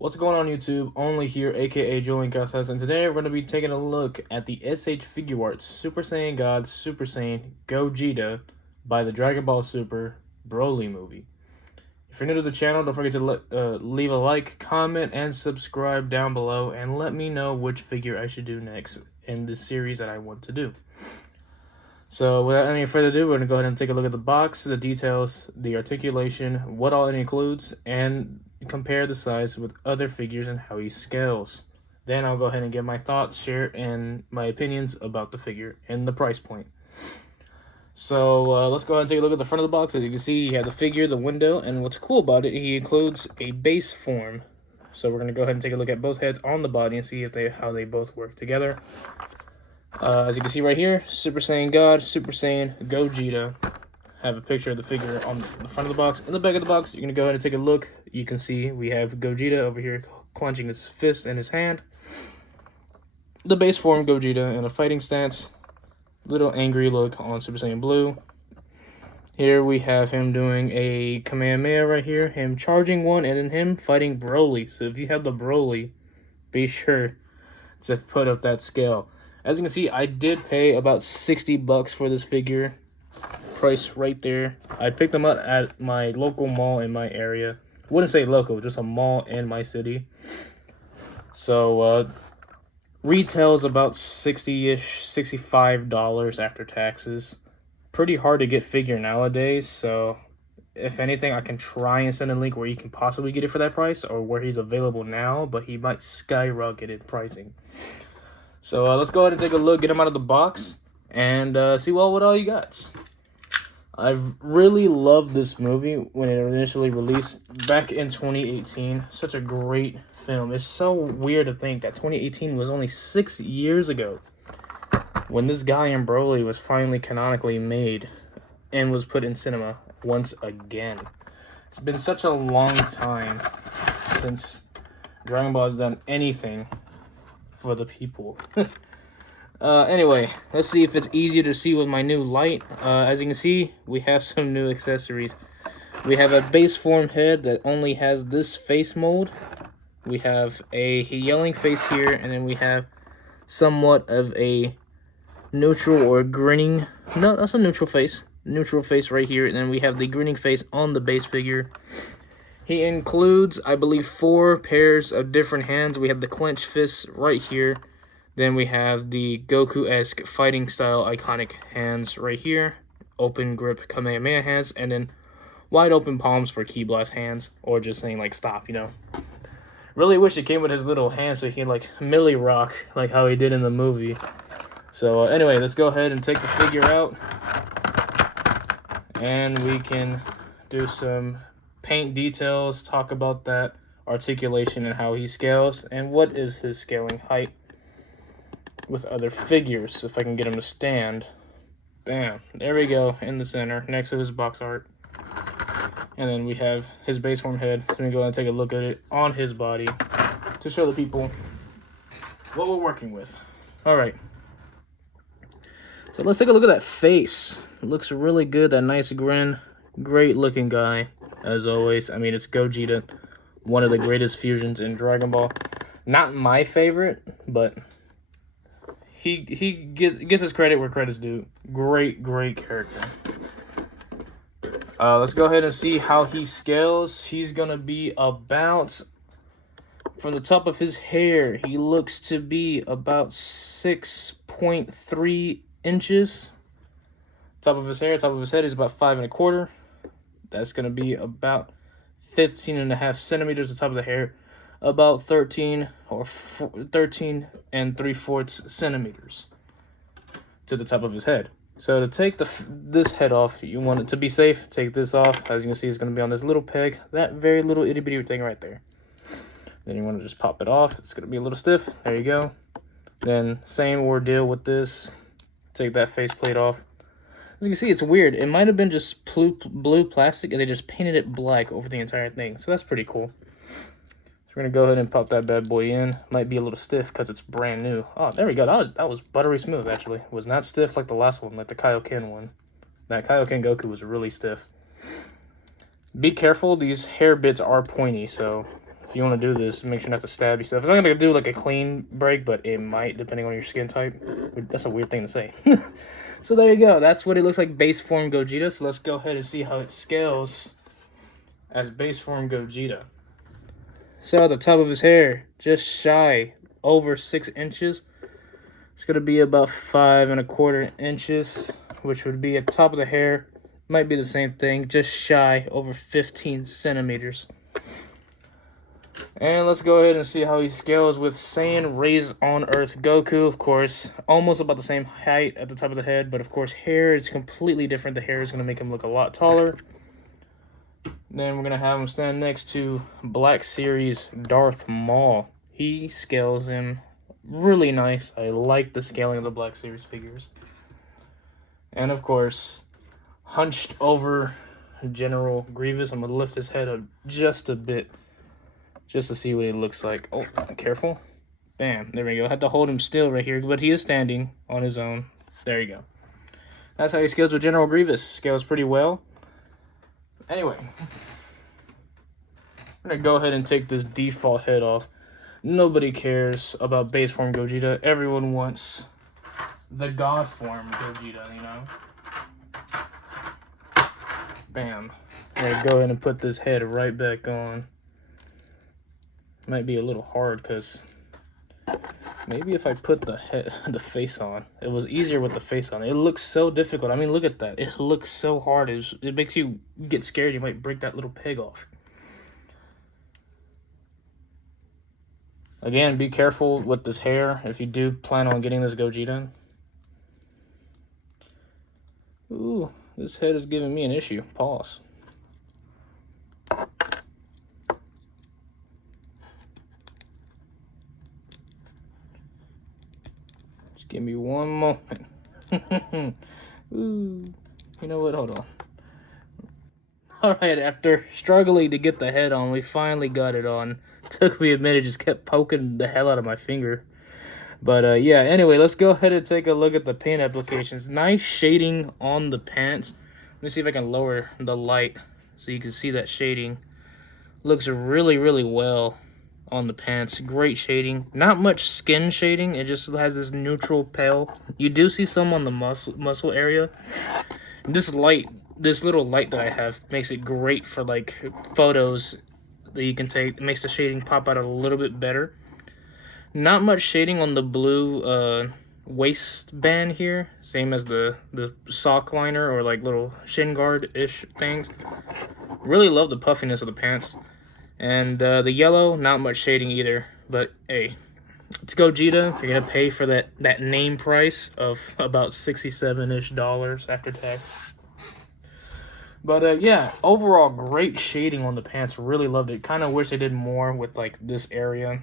What's going on YouTube? Only here, aka Julian Casas, and today we're going to be taking a look at the SH Figuarts Super Saiyan God Super Saiyan Gogeta by the Dragon Ball Super Broly movie. If you're new to the channel, don't forget to leave a like, comment, and subscribe down below, and let me know which figure I should do next in this series that I want to do. So without any further ado, we're going to go ahead and take a look at the box, the details, the articulation, what all it includes, and compare the size with other figures and how he scales. Then I'll go ahead and give my thoughts, share, and my opinions about the figure and the price point. So let's go ahead and take a look at the front of the box. As you can see, you have the figure, the window, and what's cool about it, he includes a base form. So we're going to go ahead and take a look at both heads on the body and see if how they both work together. As you can see right here, Super Saiyan God, Super Saiyan Gogeta. Have a picture of the figure on the front of the box. In the back of the box, you're going to go ahead and take a look. You can see we have Gogeta over here clenching his fist in his hand. The base form Gogeta in a fighting stance. Little angry look on Super Saiyan Blue. Here we have him doing a Kamehameha right here. Him charging one and then him fighting Broly. So if you have the Broly, be sure to put up that scale. As you can see, I did pay about 60 bucks for this figure. Price right there. I picked them up at my local mall in my area. Wouldn't say local, just a mall in my city. So retails about 60-ish, $65 after taxes. Pretty hard to get figure nowadays, so if anything, I can try and send a link where you can possibly get it for that price or where he's available now, but he might skyrocket in pricing. So let's go ahead and take a look, get him out of the box, and see what all you got. I've really loved this movie when it initially released back in 2018. Such a great film. It's so weird to think that 2018 was only 6 years ago when this guy in Broly was finally canonically made and was put in cinema once again. It's been such a long time since Dragon Ball has done anything for the people. Anyway, let's see if it's easier to see with my new light. As you can see, we have some new accessories. We have a base form head that only has this face mold. We have a yelling face here, and then we have somewhat of a neutral or grinning. No, that's a neutral face. Neutral face right here, and then we have the grinning face on the base figure. He includes, I believe, 4 pairs of different hands. We have the clenched fists right here. Then we have the Goku-esque fighting style iconic hands right here. Open grip Kamehameha hands. And then wide open palms for Ki Blast hands. Or just saying like stop, you know. Really wish it came with his little hands so he can like melee rock like how he did in the movie. So anyway, let's go ahead and take the figure out. And we can do some paint details. Talk about that articulation and how he scales. And what is his scaling height with other figures, if I can get him to stand. Bam, there we go, in the center next to his box art. And then we have his base form head. So we go and take a look at it on his body to show the people what we're working with. All right, so let's take a look at that face. It looks really good, that nice grin. Great looking guy as always. I mean, it's Gogeta, one of the greatest fusions in Dragon Ball. Not my favorite, but he gets his credit where credit's due. Great character. Let's go ahead and see how he scales. He's gonna be about, from the top of his hair, he looks to be about 6.3 inches. Top of his hair, top of his head is about 5 1/4. That's gonna be about 15.5 centimeters. The top of the hair, about 13 and 3/4 centimeters to the top of his head. So to take this head off, you want it to be safe, take this off. As you can see, it's going to be on this little peg, that very little itty bitty thing right there. Then you want to just pop it off. It's going to be a little stiff. There you go. Then same ordeal with this. Take that faceplate off. As you can see, it's weird. It might have been just blue plastic and they just painted it black over the entire thing. So that's pretty cool. So we're going to go ahead and pop that bad boy in. Might be a little stiff because it's brand new. Oh, there we go. That was buttery smooth, actually. It was not stiff like the last one, like the Kaioken one. That Kaioken Goku was really stiff. Be careful. These hair bits are pointy, so if you want to do this, make sure not to stab yourself. It's not going to do like a clean break, but it might, depending on your skin type. That's a weird thing to say. So there you go. That's what it looks like base form Gogeta. So let's go ahead and see how it scales as base form Gogeta. So the top of his hair, just shy over 6 inches. It's going to be about 5¼ inches, which would be at top of the hair. Might be the same thing, just shy over 15 centimeters. And let's go ahead and see how he scales with Saiyan Raised on Earth Goku, of course. Almost about the same height at the top of the head, but of course hair is completely different. The hair is going to make him look a lot taller. Then we're going to have him stand next to Black Series Darth Maul. He scales him really nice. I like the scaling of the Black Series figures. And of course, hunched over General Grievous. I'm going to lift his head up just a bit, just to see what he looks like. Oh, careful. Bam, there we go. I had to hold him still right here, but he is standing on his own. There you go. That's how he scales with General Grievous. Scales pretty well. Anyway, I'm going to go ahead and take this default head off. Nobody cares about base form Gogeta. Everyone wants the God form Gogeta, you know? Bam. I'm going to go ahead and put this head right back on. Might be a little hard because maybe if I put the face on, it was easier with the face on. It looks so difficult. I mean, look at that. It looks so hard. It makes you get scared. You might break that little peg off. Again, be careful with this hair if you do plan on getting this Gogeta. Ooh, this head is giving me an issue. Pause. Just give me one moment. Ooh, you know what? Hold on. Alright, after struggling to get the head on, we finally got it on. Took me a minute, just kept poking the hell out of my finger. But yeah, anyway, let's go ahead and take a look at the paint applications. Nice shading on the pants. Let me see if I can lower the light so you can see that shading. Looks really, really well on the pants. Great shading. Not much skin shading. It just has this neutral pale. You do see some on the muscle area. This little light that I have makes it great for like photos that you can take. It makes the shading pop out a little bit better. Not much shading on the blue waistband here, same as the sock liner or like little shin guard-ish things. Really love the puffiness of the pants. And the yellow, not much shading either, but hey, it's Gogeta. You're gonna pay for that name price of about $67-ish after tax. But yeah, overall great shading on the pants. Really loved it. Kind of wish they did more with like this area.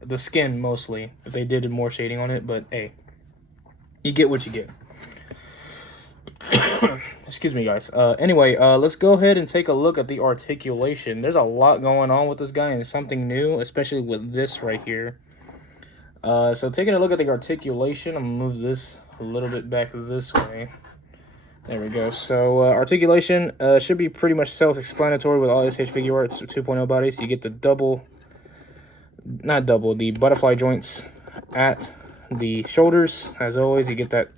The skin mostly, if they did more shading on it, but hey, you get what you get. Excuse me, guys. Anyway, let's go ahead and take a look at the articulation. There's a lot going on with this guy and something new, especially with this right here. So taking a look at the articulation, I'm gonna move this a little bit back this way. There we go. So articulation should be pretty much self-explanatory with all SH Figuarts 2.0 bodies. You get the the butterfly joints at the shoulders. As always, you get that.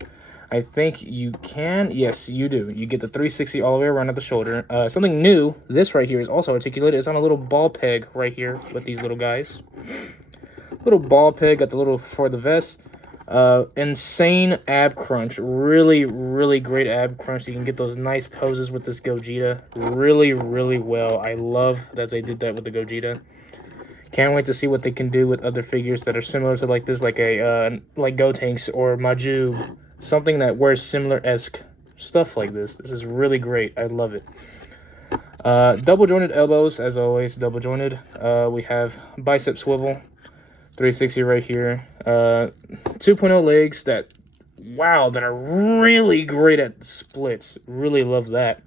I think you can. Yes, you do. You get the 360 all the way around at the shoulder. Something new, this right here is also articulated. It's on a little ball peg right here with these little guys. Little ball peg at the little for the vest. Insane ab crunch. Really, really great ab crunch. You can get those nice poses with this Gogeta. Really, really well. I love that they did that with the Gogeta. Can't wait to see what they can do with other figures that are similar to like this, like a like Gotenks or Maju, something that wears similar-esque stuff like this. This is really great. I love it. Double jointed elbows, as always, double jointed. We have bicep swivel, 360 right here. 2.0 legs that, wow, that are really great at splits. Really love that.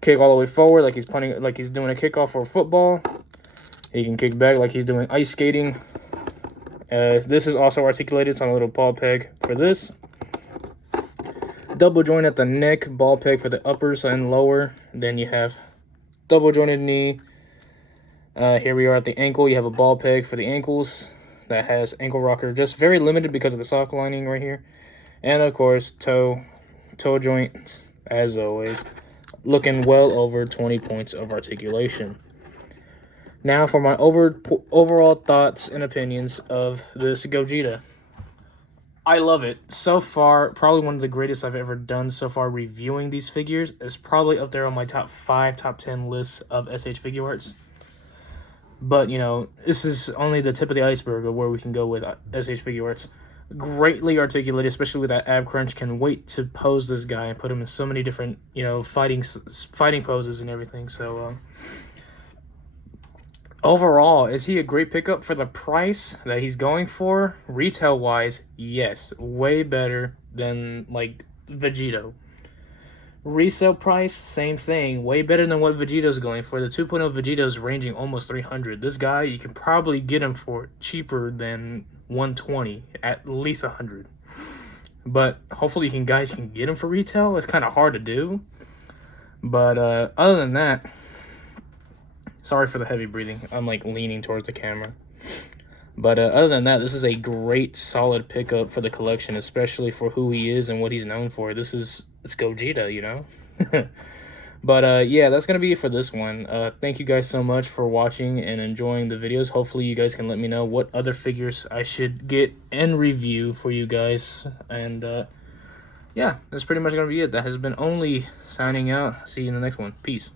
Kick all the way forward like he's punting, like he's doing a kickoff for football. He can kick back like he's doing ice skating. This is also articulated. It's on a little ball peg for this. Double joint at the neck, ball peg for the uppers and lower. Then you have double jointed knee. Here we are at the ankle. You have a ball peg for the ankles that has ankle rocker, just very limited because of the sock lining right here. And of course, toe joint, as always, looking well over 20 points of articulation. Now for my overall thoughts and opinions of this Gogeta. I love it. So far, probably one of the greatest I've ever done so far reviewing these figures. It's probably up there on my top 5, top 10 lists of SH Figuarts. But, you know, this is only the tip of the iceberg of where we can go with SH Figuarts. Greatly articulated, especially with that ab crunch. Can wait to pose this guy and put him in so many different, you know, fighting poses and everything. So, overall, is he a great pickup for the price that he's going for? Retail wise, yes, way better than like Vegito. Resale price, same thing, way better than what Vegito's going for. The 2.0 Vegito's ranging almost 300. This guy, you can probably get him for cheaper than 120, at least 100. But hopefully guys can get him for retail. It's kind of hard to do. But other than that, sorry for the heavy breathing. I'm like leaning towards the camera. But other than that, this is a great, solid pickup for the collection, especially for who he is and what he's known for. It's Gogeta, you know? But yeah, that's going to be it for this one. Thank you guys so much for watching and enjoying the videos. Hopefully you guys can let me know what other figures I should get and review for you guys. And yeah, that's pretty much going to be it. That has been Only signing out. See you in the next one. Peace.